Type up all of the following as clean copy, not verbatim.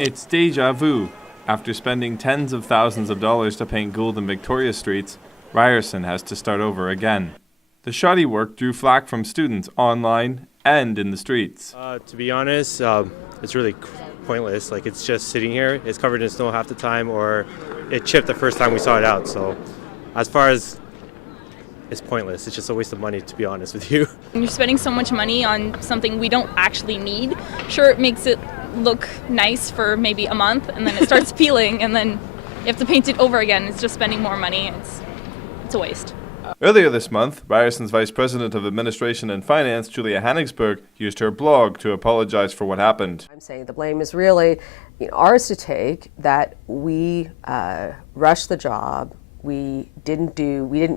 It's déjà vu. After spending tens of thousands of dollars to paint Gould and Victoria streets, Ryerson has to start over again. The shoddy work drew flack from students online and in the streets. To be honest, it's really pointless. Like, it's just sitting here. It's covered in snow half the time, or it chipped the first time we saw it out. So as far as it's pointless. It's just a waste of money, to be honest with you. You're spending so much money on something we don't actually need. Sure, it makes it look nice for maybe a month, and then it starts peeling, and then you have to paint it over again. It's just spending more money. It's a waste. Earlier this month, Ryerson's Vice President of Administration and Finance, Julia Hanigsberg, used her blog to apologize for what happened. I'm saying the blame is really ours to take, that we rushed the job. We didn't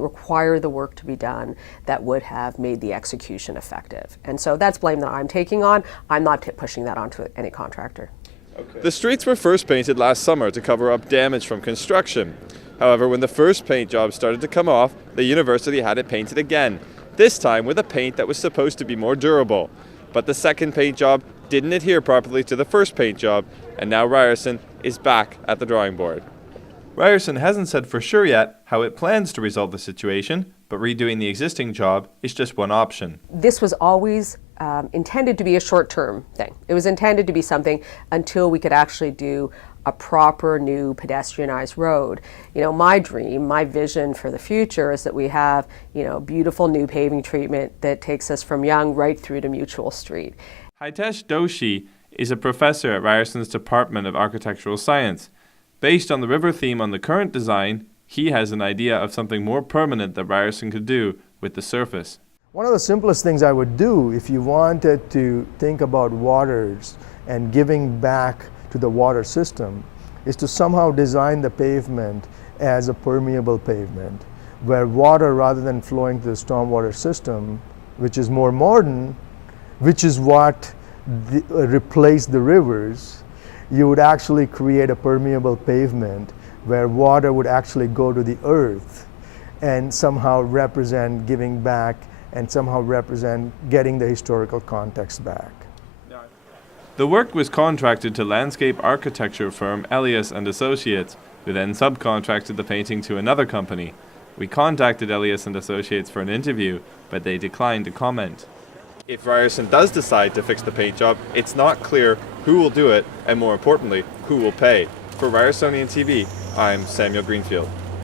require the work to be done that would have made the execution effective. And so that's blame that I'm taking on. I'm not pushing that onto any contractor. Okay. The streets were first painted last summer to cover up damage from construction. However, when the first paint job started to come off, the university had it painted again, this time with a paint that was supposed to be more durable. But the second paint job didn't adhere properly to the first paint job, and now Ryerson is back at the drawing board. Ryerson hasn't said for sure yet how it plans to resolve the situation, but redoing the existing job is just one option. This was always intended to be a short-term thing. It was intended to be something until we could actually do a proper new pedestrianized road. My dream, my vision for the future is that we have, beautiful new paving treatment that takes us from Yonge right through to Mutual Street. Hitesh Doshi is a professor at Ryerson's Department of Architectural Science. Based on the river theme on the current design, he has an idea of something more permanent that Ryerson could do with the surface. One of the simplest things I would do if you wanted to think about waters and giving back to the water system is to somehow design the pavement as a permeable pavement, where water, rather than flowing to the stormwater system, which is more modern, which is what replaced the rivers, you would actually create a permeable pavement where water would actually go to the earth and somehow represent giving back and somehow represent getting the historical context back. The work was contracted to landscape architecture firm Elias and Associates, who then subcontracted the painting to another company. We contacted Elias and Associates for an interview, but they declined to comment. If Ryerson does decide to fix the paint job, it's not clear who will do it, and more importantly, who will pay. For Ryersonian TV, I'm Samuel Greenfield.